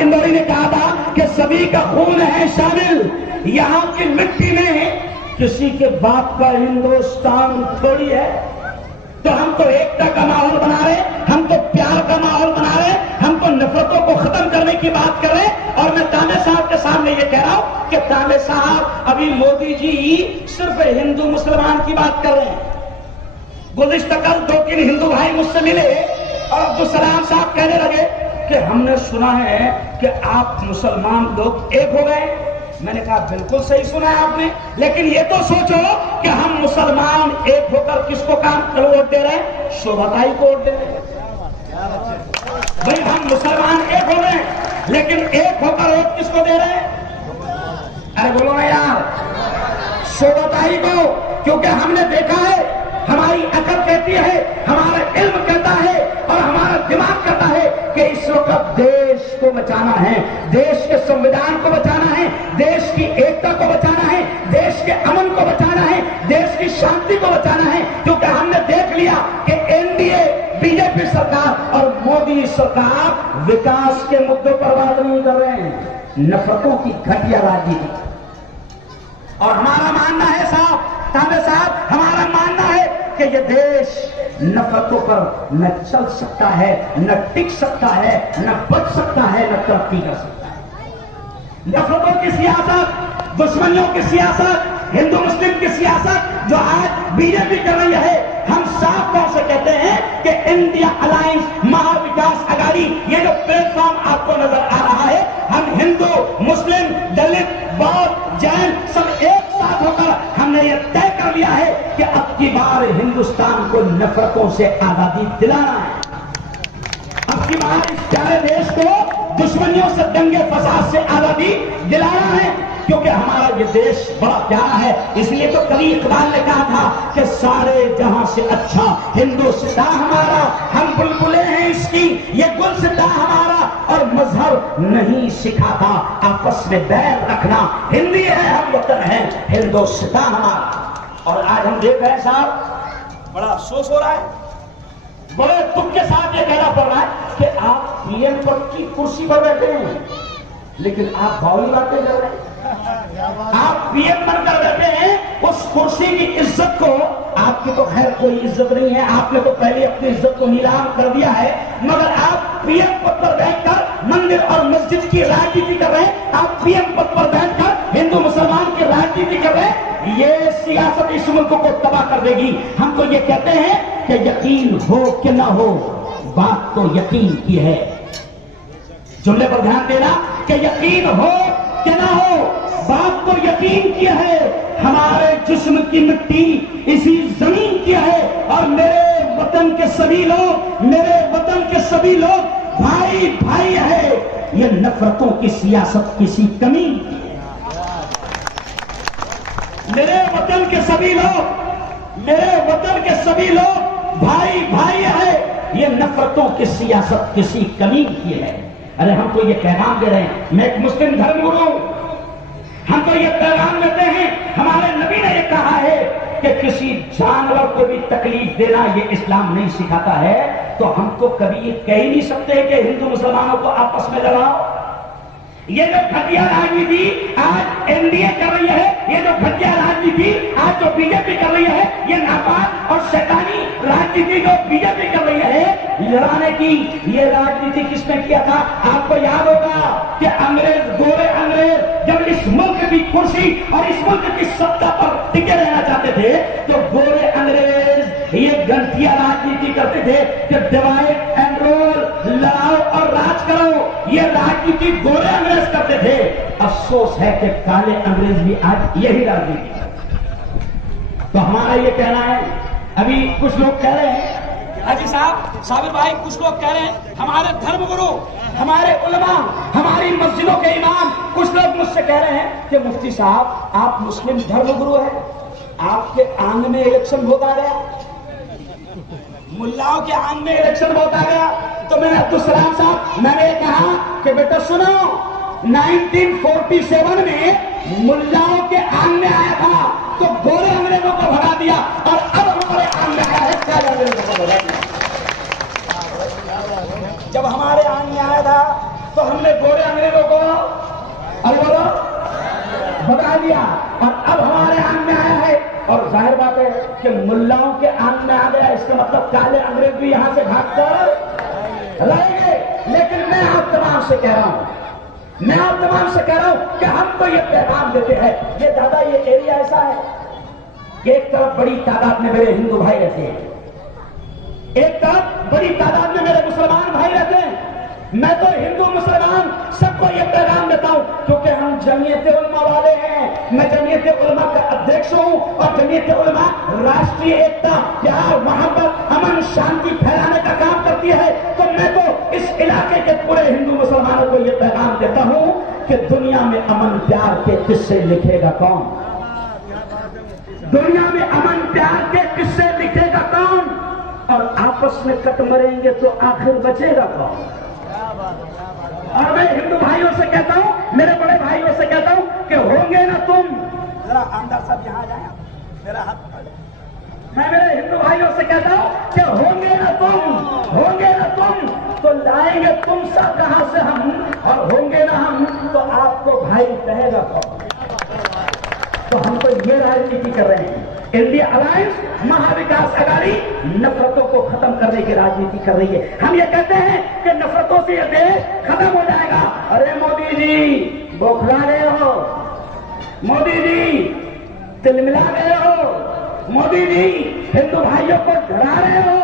साहब इंदौरी ने कहा था कि सभी का खून है शामिल, यहाँ की मिट्टी में किसी के बाप का हिंदुस्तान थोड़ी है। तो हम तो एकता का माहौल बना रहे, हम तो प्यार का माहौल बना रहे, हम तो नफरतों को खत्म करने की बात कर रहे हैं। और मैं तांबे साहब के सामने ये कह रहा हूं कि तांबे साहब, अभी मोदी जी सिर्फ हिंदू मुसलमान की बात कर रहे हैं। गुज़िश्ता कल 2-3 हिंदू भाई मुझसे मिले और अब्दुल सलाम साहब कहने लगे कि हमने सुना है कि आप मुसलमान लोग एक हो गए। मैंने कहा बिल्कुल सही सुना है आपने, लेकिन ये तो सोचो कि हम मुसलमान एक होकर किसको वोट दे रहे हैं? शोभाताई को वोट दे रहे हैं। भाई हम मुसलमान एक हो गए, लेकिन एक होकर वोट किसको दे रहे हैं? अरे बोलो ना यार, शोभाताई को। क्योंकि हमने देखा है, हमारी अकल कहती है, हमारा इल्म कहता है और हमारा दिमाग कहता है कि इस वक्त देश को बचाना है, देश के संविधान को बचाना है, देश की एकता को बचाना है, देश के अमन को बचाना है, देश की शांति को बचाना है। क्योंकि हमने देख लिया कि एनडीए, बीजेपी सरकार और मोदी सरकार विकास के मुद्दों पर बात नहीं कर रहे हैं, नफरतों की घटिया राजनीति। और हमारा मानना है साहब, तांबे साहब, हमारा मानना है कि ये देश नफरतों पर न चल सकता है, न टिक सकता है, न बच सकता है, न तरक्की कर सकता है। नफरतों की सियासत, दुश्मनियों की सियासत, हिंदू मुस्लिम की सियासत जो आज बीजेपी कर रही है, हम साफ तौर से कहते हैं कि इंडिया अलायंस महाविकास अघाड़ी, ये जो प्लेटफॉर्म आपको नजर आ रहा है, हम हिंदू, मुस्लिम, दलित, बौद्ध, जैन सब एक साथ होकर हमने ये तय कर लिया है कि अब की बार हिंदुस्तान को नफरतों से आजादी दिलाना है। अब की बार इस प्यारे देश को दुश्मनियों से, दंगे फसाद से आजादी दिलाना है। क्योंकि हमारा ये देश बड़ा प्यारा है। इसलिए तो कभी इकबाल ने कहा था कि सारे जहां से अच्छा हिंदुस्तान हमारा, हम बुलबुलें हैं इसकी, ये गुलसिता हमारा, और मजहब नहीं सिखाता आपस में बैर रखना, हिंदी है हम वतन है हिंदुस्तान हमारा। और आज हम देख रहे हैं साहब, बड़ा अफसोस हो रहा है, बड़े दुख के साथ ये कहना पड़ रहा है कि आप पीएम पद की कुर्सी पर बैठे हैं, लेकिन आप बावली बातें कर रहे हैं। आप पीएम बनकर बैठे हैं, उस कुर्सी की इज्जत को, आपकी तो खैर कोई इज्जत नहीं है, आपने तो पहले अपनी इज्जत को नीलाम कर दिया है, मगर आप पीएम पद पर बैठकर मंदिर और मस्जिद की राजनीति कर रहे हैं, आप पीएम पद पर बैठकर हिंदू मुसलमान की राजनीति कर रहे हैं। ये सियासत इस मुल्क को तबाह कर देगी। हम तो ये कहते हैं कि यकीन हो कि ना हो, बात तो यकीन की है। जुमले पर ध्यान देना कि यकीन हो कि ना हो, बात तो यकीन की है। हमारे जिस्म की मिट्टी इसी जमीन की है, और मेरे वतन के सभी लोग, मेरे वतन के सभी लोग भाई भाई है। ये नफरतों की सियासत किसी कमी, मेरे वतन के सभी लोग, मेरे वतन के सभी लोग भाई भाई है। ये नफरतों की सियासत किसी कमी की है। अरे हम तो ये पैगाम दे रहे हैं, मैं एक मुस्लिम धर्मगुरु हूं, हम तो ये पैगाम देते हैं, हमारे नबी ने ये कहा है कि किसी जानवर को भी तकलीफ देना ये इस्लाम नहीं सिखाता है। तो हम तो कभी ये कह ही नहीं सकते कि हिंदू मुसलमानों को आपस में लड़ाओ। ये जो घटिया राजनीति आज एनडीए कर रही है, ये जो घटिया राजनीति आज जो बीजेपी कर रही है, ये नापाक और शैतानी राजनीति जो बीजेपी कर रही है, लड़ाने की ये राजनीति किसने किया था? आपको याद होगा कि अंग्रेज, गोरे अंग्रेज जब इस मुल्क की कुर्सी और इस मुल्क की सत्ता पर टिके रहना चाहते थे, तो गोरे अंग्रेज ये घटिया राजनीति करते थे कि डिवाइड एंड रूल, लड़ाओ और राज करो। ये राजनीति गोरे अंग्रेज करते थे। अफसोस है कि काले अंग्रेज भी आज यही राजनीति करते। तो हमारा ये कहना है, अभी कुछ लोग कह रहे हैं, अजी साहब, साबिर भाई, कुछ लोग कह रहे हैं हमारे धर्मगुरु, हमारे उलमा, हमारी मस्जिदों के इमाम, कुछ लोग मुझसे कह रहे हैं कि मुफ्ती साहब आप मुस्लिम धर्मगुरु हैं, आपके आंग में इलेक्शन वोट आ गया, मुल्लाओं के आंग में इलेक्शन वोट आ गया। तो मैंने अब्दुल सलाम साहब, मैंने कहा कि बेटा सुनो, 1947 में मुल्लाओं के आंग में आया था तो गोरे अंग्रेजों को भगा दिया, और अब हमारे आंग में आया है काले अंग्रेजों को भगा दिया। जब हमारे आंग में आया था तो हमने गोरे अंग्रेजों को अब बोलो भगा दिया, और अब हमारे आंग में आया है। और जाहिर बात है कि मुल्लाओं के आंग में आ गया, इसका मतलब काले अंग्रेज भी यहां से भागकर लाएंगे। लेकिन मैं आप तमाम से कह रहा हूं, मैं आप तमाम से कह रहा हूं कि हमको ये पैगाम देते हैं। ये दादा, ये एरिया ऐसा है कि एक तरफ बड़ी तादाद में मेरे हिंदू भाई रहते हैं, एक तरफ बड़ी तादाद में मेरे मुसलमान भाई रहते हैं। मैं तो हिंदू मुसलमान सबको ये पैगाम देता हूं, क्योंकि हम जमीयत उलमा वाले हैं। मैं जमीयत उलमा का अध्यक्ष हूं, और जमीयत उलमा राष्ट्रीय एकता, प्यार, मोहब्बत, अमन, शांति फैलाने का काम करती है। तो मैं तो इस इलाके के पूरे हिंदू मुसलमानों को ये पैगाम देता हूं कि दुनिया में अमन प्यार के किस्से लिखेगा कौन? दुनिया में अमन प्यार के किस्से लिखेगा कौन? और आपस में कट मरेंगे तो आखिर बचेगा कौन? और मैं हिंदू भाइयों से कहता हूं, मेरे बड़े भाइयों से कहता हूं कि होंगे ना तुम, जरा आमदार साहब यहां आ जाए, मेरा हाथ पकड़। मैं मेरे हिंदू भाइयों से कहता हूं कि होंगे ना तुम, होंगे ना तुम, तो लाएंगे तुम सब कहां से हम, और होंगे ना हम तो आपको भाई कहेगा कौन? तो हम तो ये राजनीति कर रहे हैं। इंडिया अलायंस महाविकास अघाड़ी नफरतों को खत्म करने की राजनीति कर रही है। हम ये कहते हैं कि नफरतों से ये देश खत्म हो जाएगा। अरे मोदी जी बौखला गए हो, मोदी जी तिलमिला गए हो, मोदी जी हिंदू भाइयों को डरा रहे हो,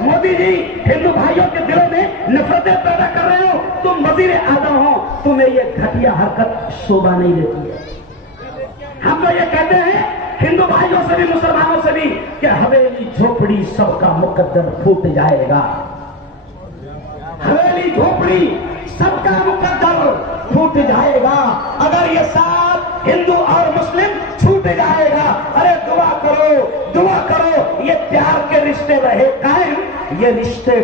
मोदी जी हिंदू भाइयों के दिलों में नफरतें पैदा कर रहे हो, तुम वजीर आजम हो, तुम्हें ये घटिया हरकत शोभा नहीं देती है। हम तो ये कहते हैं हिंदू भाइयों से भी मुसलमानों से भी कि हवेली झोपड़ी सबका मुकद्दर फूट जाएगा, हवेली झोपड़ी सबका मुकद्दर फूट जाएगा अगर ये साथ हिंदू और मुस्लिम छूट जाएगा। अरे दुआ करो, दुआ करो, ये प्यार के रिश्ते रहे कायम, ये रिश्ते